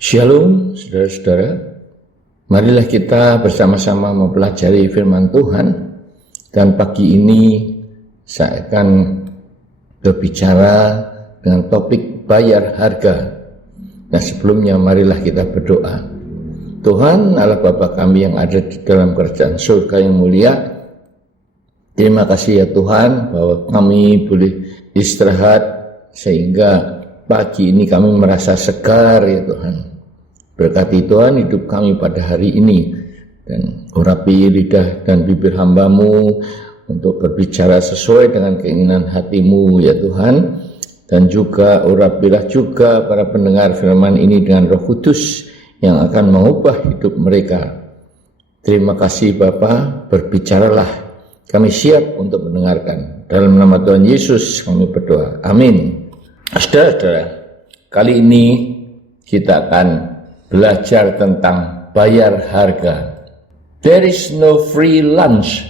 Shalom saudara-saudara, marilah kita bersama-sama mempelajari firman Tuhan. Dan pagi ini saya akan berbicara dengan topik bayar harga. Nah, sebelumnya marilah kita berdoa. Tuhan Allah Bapa kami yang ada di dalam kerajaan surga yang mulia, terima kasih ya Tuhan bahwa kami boleh istirahat sehingga pagi ini kami merasa segar ya Tuhan. Berkati Tuhan hidup kami pada hari ini, dan urapi lidah dan bibir hamba-Mu untuk berbicara sesuai dengan keinginan hati-Mu ya Tuhan. Dan juga urapilah juga para pendengar firman ini dengan Roh Kudus yang akan mengubah hidup mereka. Terima kasih Bapa, berbicaralah, kami siap untuk mendengarkan. Dalam nama Tuhan Yesus kami berdoa, amin. Saudara-saudara, kali ini kita akan belajar tentang bayar harga. There is no free lunch.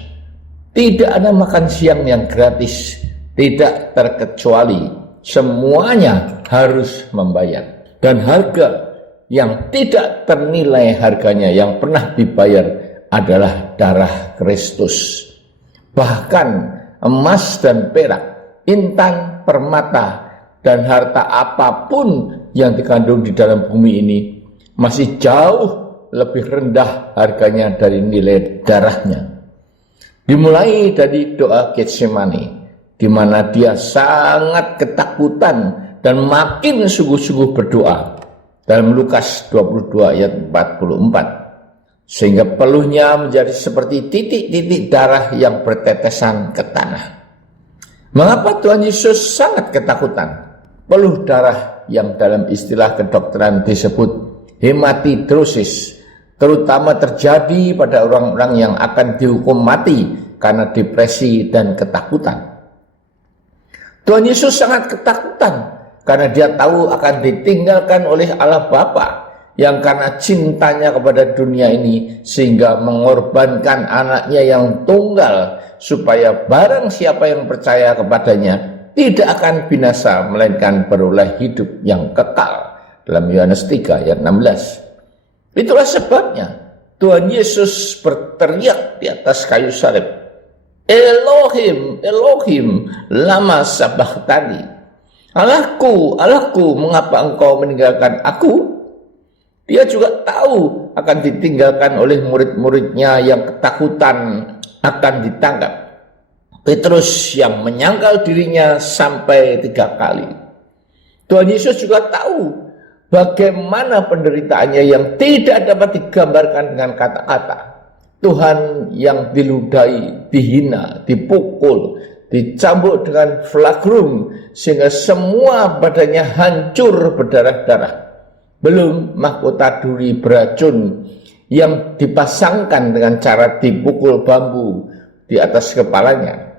Tidak ada makan siang yang gratis, tidak terkecuali. Semuanya harus membayar. Dan harga yang tidak ternilai harganya yang pernah dibayar adalah darah Kristus. Bahkan emas dan perak, intan, permata, dan harta apapun yang dikandung di dalam bumi ini masih jauh lebih rendah harganya dari nilai darahnya. Dimulai dari doa Getsemani, di mana dia sangat ketakutan dan makin sungguh-sungguh berdoa. Dalam Lukas 22 ayat 44. Sehingga peluhnya menjadi seperti titik-titik darah yang bertetesan ke tanah. Mengapa Tuhan Yesus sangat ketakutan? Peluh darah yang dalam istilah kedokteran disebut hematidrosis, terutama terjadi pada orang-orang yang akan dihukum mati karena depresi dan ketakutan. Tuhan Yesus sangat ketakutan karena dia tahu akan ditinggalkan oleh Allah Bapa yang karena cintanya kepada dunia ini sehingga mengorbankan anaknya yang tunggal supaya barang siapa yang percaya kepadanya tidak akan binasa melainkan beroleh hidup yang kekal. Dalam Yohanes 3 ayat 16. Itulah sebabnya Tuhan Yesus berteriak di atas kayu salib, Elohim, Elohim, lama sabachthani. Allahku, Allahku, mengapa engkau meninggalkan aku? Dia juga tahu akan ditinggalkan oleh murid-muridnya yang ketakutan akan ditangkap. Petrus yang menyangkal dirinya sampai 3 kali. Tuhan Yesus juga tahu bagaimana penderitaannya yang tidak dapat digambarkan dengan kata-kata. Tuhan yang diludahi, dihina, dipukul, dicambuk dengan flagrum sehingga semua badannya hancur berdarah-darah. Belum mahkota duri beracun yang dipasangkan dengan cara dipukul bambu di atas kepalanya.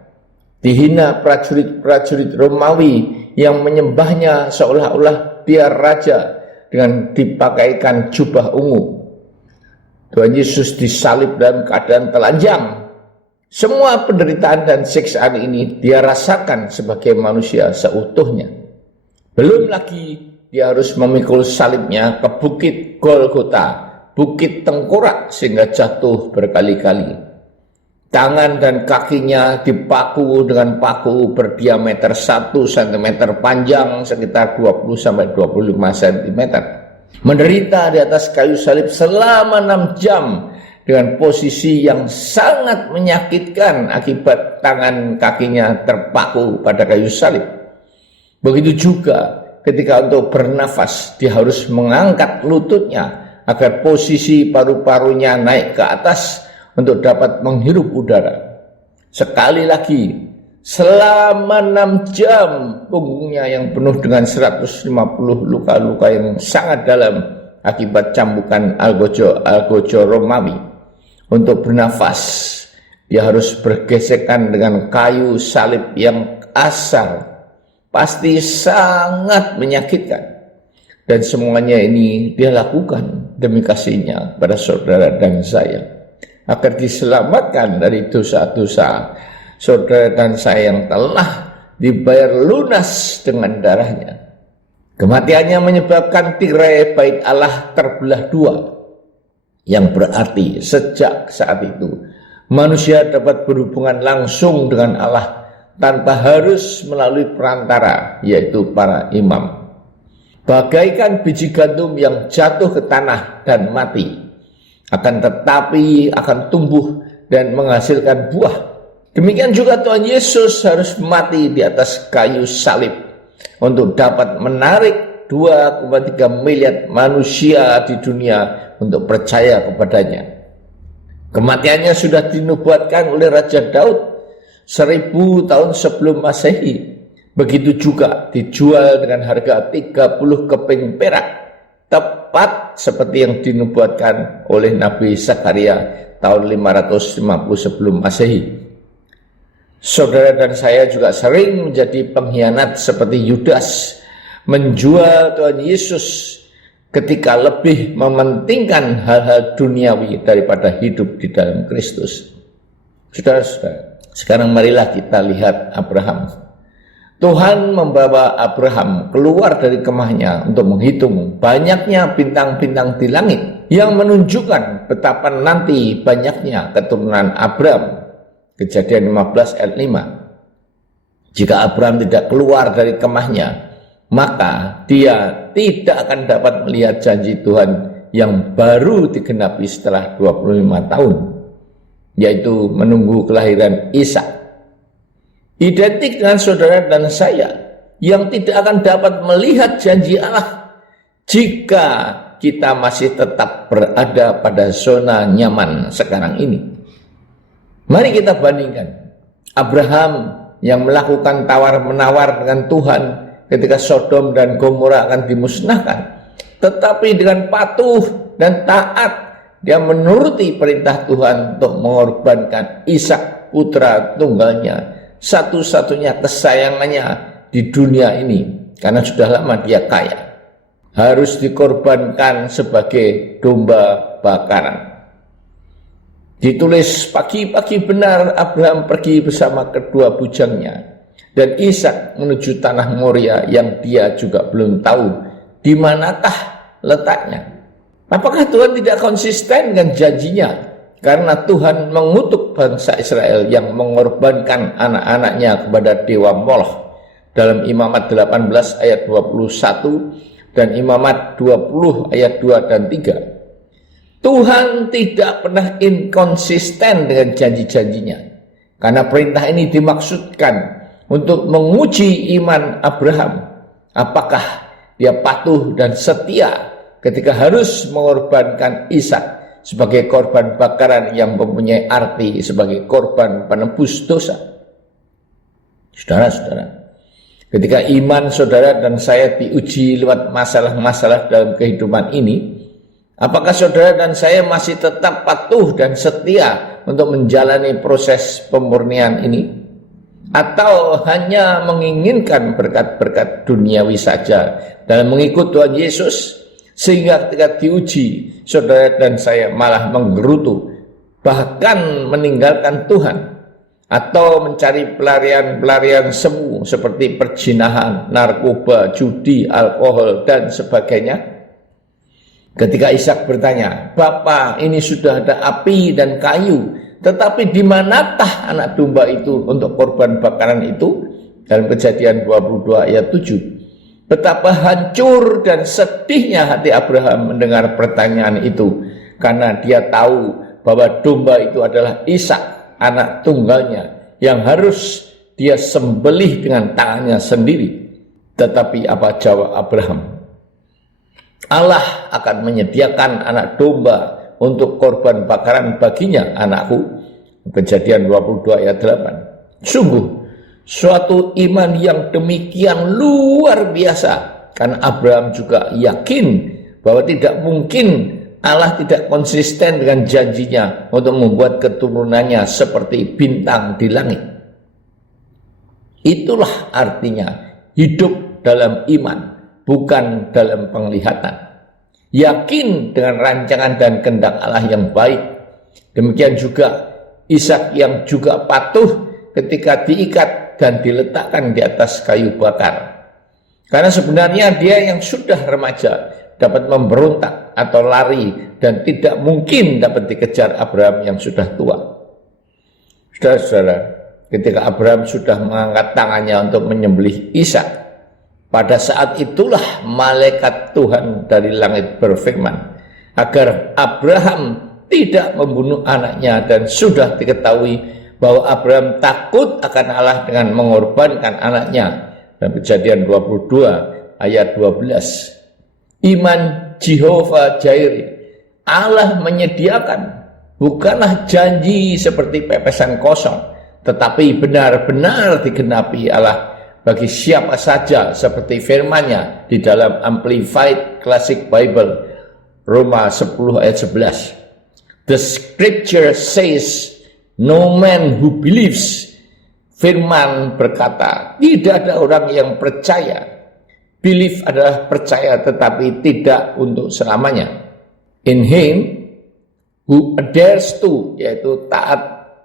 Dihina prajurit-prajurit Romawi yang menyembahnya seolah-olah dia raja dengan dipakaikan jubah ungu. Tuhan Yesus disalib dalam keadaan telanjang. Semua penderitaan dan siksaan ini dia rasakan sebagai manusia seutuhnya. Belum lagi dia harus memikul salibnya ke bukit Golgota, bukit tengkorak sehingga jatuh berkali-kali. Tangan dan kakinya dipaku dengan paku berdiameter 1 cm panjang sekitar 20-25 cm. Menderita di atas kayu salib selama 6 jam dengan posisi yang sangat menyakitkan akibat tangan kakinya terpaku pada kayu salib. Begitu juga ketika untuk bernafas dia harus mengangkat lututnya agar posisi paru-parunya naik ke atas untuk dapat menghirup udara. Sekali lagi, selama 6 jam punggungnya yang penuh dengan 150 luka-luka yang sangat dalam akibat cambukan algojo Romawi. Untuk bernafas, dia harus bergesekan dengan kayu salib yang kasar. Pasti sangat menyakitkan. Dan semuanya ini dia lakukan demi kasihnya pada saudara dan saya, agar diselamatkan dari dosa-dosa saudara dan saya yang telah dibayar lunas dengan darahnya. Kematiannya menyebabkan tirai bait Allah terbelah dua, yang berarti sejak saat itu manusia dapat berhubungan langsung dengan Allah tanpa harus melalui perantara, yaitu para imam. Bagaikan biji gandum yang jatuh ke tanah dan mati, akan tetapi akan tumbuh dan menghasilkan buah. Demikian juga Tuhan Yesus harus mati di atas kayu salib untuk dapat menarik 2,3 miliar manusia di dunia untuk percaya kepadanya. Kematiannya sudah dinubuatkan oleh Raja Daud 1000 tahun sebelum Masehi. Begitu juga dijual dengan harga 30 keping perak, tepat seperti yang dinubuatkan oleh Nabi Zakaria tahun 550 sebelum Masehi. Saudara dan saya juga sering menjadi pengkhianat seperti Yudas, menjual Tuhan Yesus ketika lebih mementingkan hal-hal duniawi daripada hidup di dalam Kristus. Saudara-saudara, sekarang marilah kita lihat Abraham. Tuhan membawa Abraham keluar dari kemahnya untuk menghitung banyaknya bintang-bintang di langit, yang menunjukkan betapa nanti banyaknya keturunan Abraham. Kejadian 15 ayat 5. Jika Abraham tidak keluar dari kemahnya, maka dia tidak akan dapat melihat janji Tuhan yang baru digenapi setelah 25 tahun, yaitu menunggu kelahiran Ishak. Identik dengan saudara dan saya yang tidak akan dapat melihat janji Allah jika kita masih tetap berada pada zona nyaman sekarang ini. Mari kita bandingkan Abraham yang melakukan tawar-menawar dengan Tuhan ketika Sodom dan Gomora akan dimusnahkan, tetapi dengan patuh dan taat dia menuruti perintah Tuhan untuk mengorbankan Ishak, putra tunggalnya, satu-satunya kesayangannya di dunia ini, karena sudah lama dia kaya, harus dikorbankan sebagai domba bakaran. Ditulis, pagi-pagi benar Abraham pergi bersama kedua bujangnya dan Ishak menuju tanah Moria yang dia juga belum tahu di manakah letaknya. Apakah Tuhan tidak konsisten dengan janjinya? Karena Tuhan mengutuk bangsa Israel yang mengorbankan anak-anaknya kepada dewa Moloch dalam Imamat 18 ayat 21 dan Imamat 20 ayat 2 dan 3. Tuhan tidak pernah inkonsisten dengan janji-janjinya, karena perintah ini dimaksudkan untuk menguji iman Abraham. Apakah dia patuh dan setia ketika harus mengorbankan Ishak sebagai korban bakaran yang mempunyai arti sebagai korban penebus dosa. Saudara-saudara, ketika iman saudara dan saya diuji lewat masalah-masalah dalam kehidupan ini, apakah saudara dan saya masih tetap patuh dan setia untuk menjalani proses pemurnian ini? Atau hanya menginginkan berkat-berkat duniawi saja dalam mengikut Tuhan Yesus, sehingga ketika diuji, saudara dan saya malah menggerutu, bahkan meninggalkan Tuhan, atau mencari pelarian-pelarian semu seperti perzinahan, narkoba, judi, alkohol, dan sebagainya? Ketika Ishak bertanya, "Bapa, ini sudah ada api dan kayu, tetapi di manakah anak domba itu untuk korban bakaran itu?" Dalam Kejadian 22 ayat 7. Betapa hancur dan sedihnya hati Abraham mendengar pertanyaan itu, karena dia tahu bahwa domba itu adalah Ishak, anak tunggalnya, yang harus dia sembelih dengan tangannya sendiri. Tetapi apa jawab Abraham? Allah akan menyediakan anak domba untuk korban bakaran baginya, anakku. Kejadian 22 ayat 8. Sungguh suatu iman yang demikian luar biasa, karena Abraham juga yakin bahwa tidak mungkin Allah tidak konsisten dengan janjinya untuk membuat keturunannya seperti bintang di langit. Itulah artinya hidup dalam iman, bukan dalam penglihatan. Yakin dengan rancangan dan kehendak Allah yang baik. Demikian juga Ishak yang juga patuh ketika diikat dan diletakkan di atas kayu bakar. Karena sebenarnya dia yang sudah remaja dapat memberontak atau lari dan tidak mungkin dapat dikejar Abraham yang sudah tua. Saudara-saudara, ketika Abraham sudah mengangkat tangannya untuk menyembelih Ishak, pada saat itulah malaikat Tuhan dari langit berfirman agar Abraham tidak membunuh anaknya, dan sudah diketahui bahwa Abraham takut akan Allah dengan mengorbankan anaknya. Dan Kejadian 22 ayat 12. Iman Jehovah Jireh, Allah menyediakan, bukanlah janji seperti pepesan kosong, tetapi benar-benar digenapi Allah bagi siapa saja, seperti firman-Nya di dalam Amplified Classic Bible Roma 10 ayat 11. The scripture says, no man who believes. Firman berkata, tidak ada orang yang percaya. Belief adalah percaya tetapi tidak untuk selamanya. In him who adheres to, yaitu taat,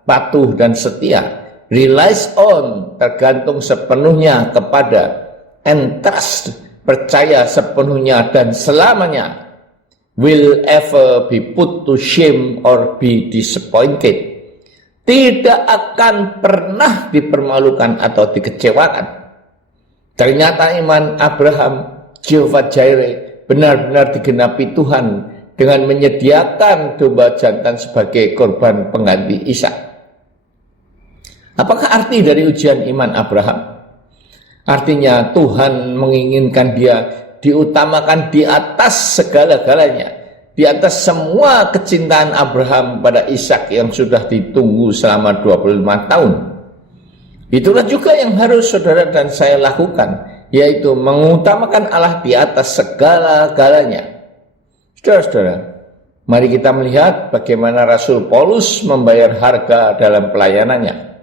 patuh dan setia. Relies on, tergantung sepenuhnya kepada. And trust, percaya sepenuhnya dan selamanya. Will ever be put to shame or be disappointed. Tidak akan pernah dipermalukan atau dikecewakan. Ternyata iman Abraham, Jehovah Jireh, benar-benar digenapi Tuhan dengan menyediakan domba jantan sebagai korban pengganti Ishak. Apakah arti dari ujian iman Abraham? Artinya Tuhan menginginkan dia diutamakan di atas segala-galanya, di atas semua kecintaan Abraham pada Ishak yang sudah ditunggu selama 25 tahun. Itulah juga yang harus saudara dan saya lakukan, yaitu mengutamakan Allah di atas segala-galanya. Saudara-saudara, mari kita melihat bagaimana Rasul Paulus membayar harga dalam pelayanannya.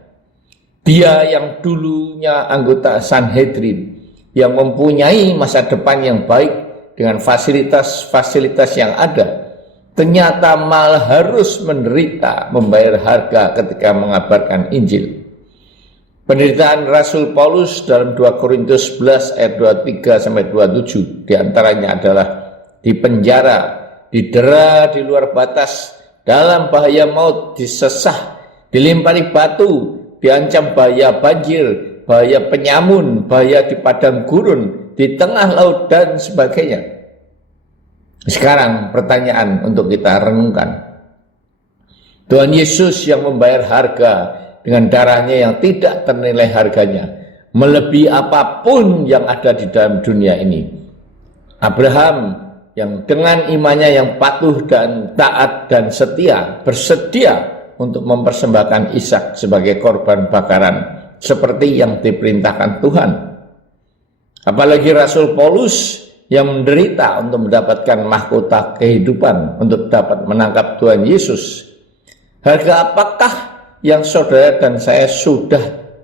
Dia yang dulunya anggota Sanhedrin, yang mempunyai masa depan yang baik dengan fasilitas-fasilitas yang ada, ternyata malah harus menderita, membayar harga ketika mengabarkan Injil. Penderitaan Rasul Paulus dalam 2 Korintus 11 ayat 23-27 diantaranya adalah dipenjara, didera di luar batas, dalam bahaya maut, disesah, dilempari batu, diancam bahaya banjir, bahaya penyamun, bahaya di padang gurun, di tengah laut dan sebagainya. Sekarang pertanyaan untuk kita renungkan. Tuhan Yesus yang membayar harga dengan darahnya yang tidak ternilai harganya, melebihi apapun yang ada di dalam dunia ini. Abraham yang dengan imannya yang patuh dan taat dan setia, bersedia untuk mempersembahkan Ishak sebagai korban bakaran seperti yang diperintahkan Tuhan. Apalagi Rasul Paulus yang menderita untuk mendapatkan mahkota kehidupan, untuk dapat menangkap Tuhan Yesus. Harga apakah yang saudara dan saya sudah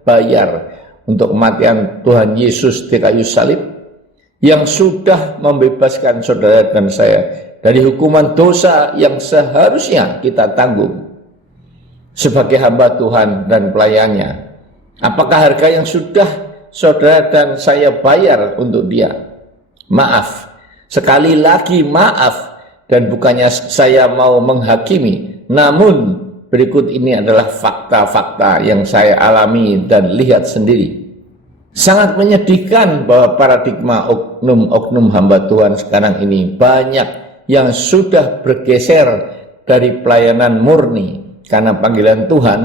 bayar untuk kematian Tuhan Yesus di kayu salib, yang sudah membebaskan saudara dan saya dari hukuman dosa yang seharusnya kita tanggung sebagai hamba Tuhan dan pelayannya? Apakah harga yang sudah saudara dan saya bayar untuk dia? Maaf, sekali lagi maaf, dan bukannya saya mau menghakimi, namun berikut ini adalah fakta-fakta yang saya alami dan lihat sendiri. Sangat menyedihkan bahwa paradigma oknum-oknum hamba Tuhan sekarang ini banyak yang sudah bergeser dari pelayanan murni, karena panggilan Tuhan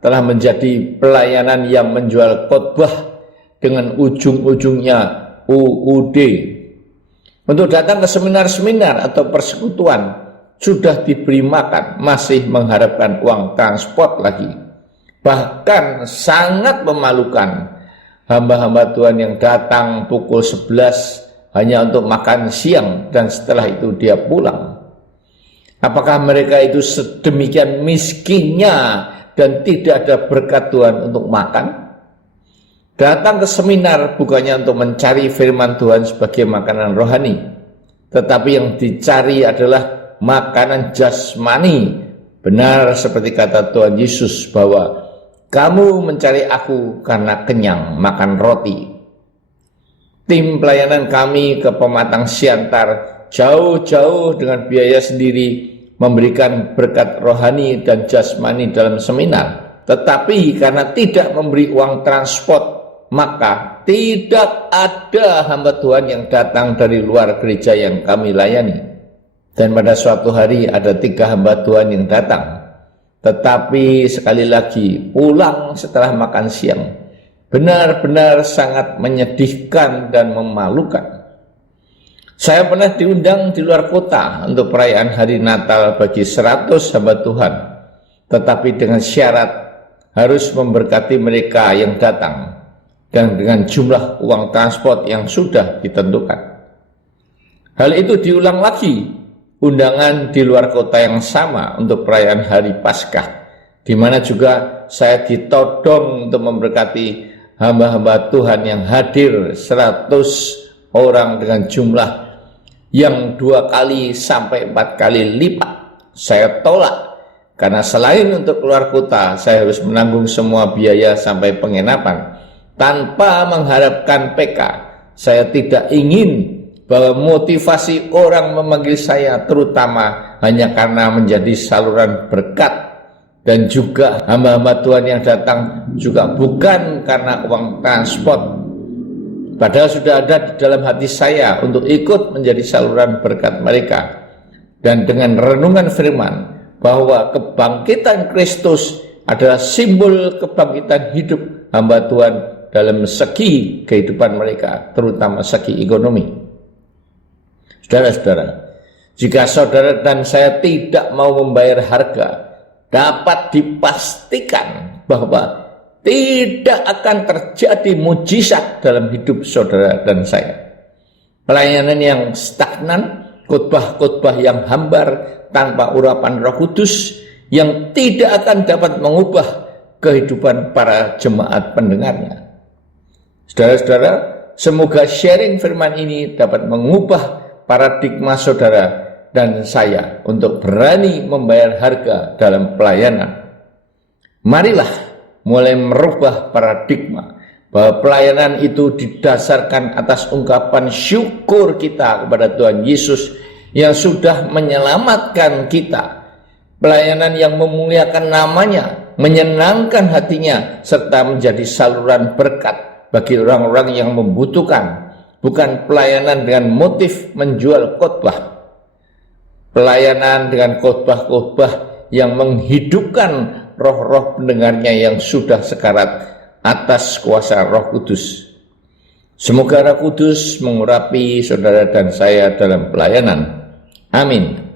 telah menjadi pelayanan yang menjual khotbah dengan ujung-ujungnya UUD. Untuk datang ke seminar-seminar atau persekutuan sudah diberi makan, masih mengharapkan uang transport lagi. Bahkan sangat memalukan hamba-hamba Tuhan yang datang pukul 11 hanya untuk makan siang dan setelah itu dia pulang. Apakah mereka itu sedemikian miskinnya dan tidak ada berkat Tuhan untuk makan? Datang ke seminar bukannya untuk mencari firman Tuhan sebagai makanan rohani, tetapi yang dicari adalah makanan jasmani. Benar seperti kata Tuhan Yesus bahwa kamu mencari aku karena kenyang makan roti. tim pelayanan kami ke Pematang Siantar jauh-jauh dengan biaya sendiri memberikan berkat rohani dan jasmani dalam seminar. Tetapi karena tidak memberi uang transport, maka tidak ada hamba Tuhan yang datang dari luar gereja yang kami layani. Dan pada suatu hari ada 3 hamba Tuhan yang datang. Tetapi sekali lagi pulang setelah makan siang. Benar-benar sangat menyedihkan dan memalukan. Saya pernah diundang di luar kota untuk perayaan hari Natal bagi 100 hamba Tuhan. Tetapi dengan syarat harus memberkati mereka yang datang. Dan dengan jumlah uang transport yang sudah ditentukan. Hal itu diulang lagi. Undangan di luar kota yang sama untuk perayaan hari Paskah, di mana juga saya ditodong untuk memberkati hamba-hamba Tuhan yang hadir 100 orang dengan jumlah yang 2 kali sampai 4 kali lipat. Saya tolak, karena selain untuk keluar kota, saya harus menanggung semua biaya sampai penginapan. Tanpa mengharapkan PK, saya tidak ingin bahwa motivasi orang memanggil saya terutama hanya karena menjadi saluran berkat, dan juga hamba-hamba Tuhan yang datang juga bukan karena uang transport, padahal sudah ada di dalam hati saya untuk ikut menjadi saluran berkat mereka. Dan dengan renungan firman bahwa kebangkitan Kristus adalah simbol kebangkitan hidup hamba Tuhan dalam segi kehidupan mereka, terutama segi ekonomi. Saudara-saudara, jika saudara dan saya tidak mau membayar harga, dapat dipastikan bahwa tidak akan terjadi mujizat dalam hidup saudara dan saya. Pelayanan yang stagnan, khotbah-khotbah yang hambar tanpa urapan Roh Kudus yang tidak akan dapat mengubah kehidupan para jemaat pendengarnya. Saudara-saudara, semoga sharing firman ini dapat mengubah paradigma saudara dan saya untuk berani membayar harga dalam pelayanan. Marilah mulai merubah paradigma bahwa pelayanan itu didasarkan atas ungkapan syukur kita kepada Tuhan Yesus yang sudah menyelamatkan kita. Pelayanan yang memuliakan namanya, menyenangkan hatinya, serta menjadi saluran berkat bagi orang-orang yang membutuhkan. Bukan pelayanan dengan motif menjual khotbah. Pelayanan dengan khotbah-khotbah yang menghidupkan roh-roh pendengarnya yang sudah sekarat atas kuasa Roh Kudus. Semoga Roh Kudus mengurapi saudara dan saya dalam pelayanan. Amin.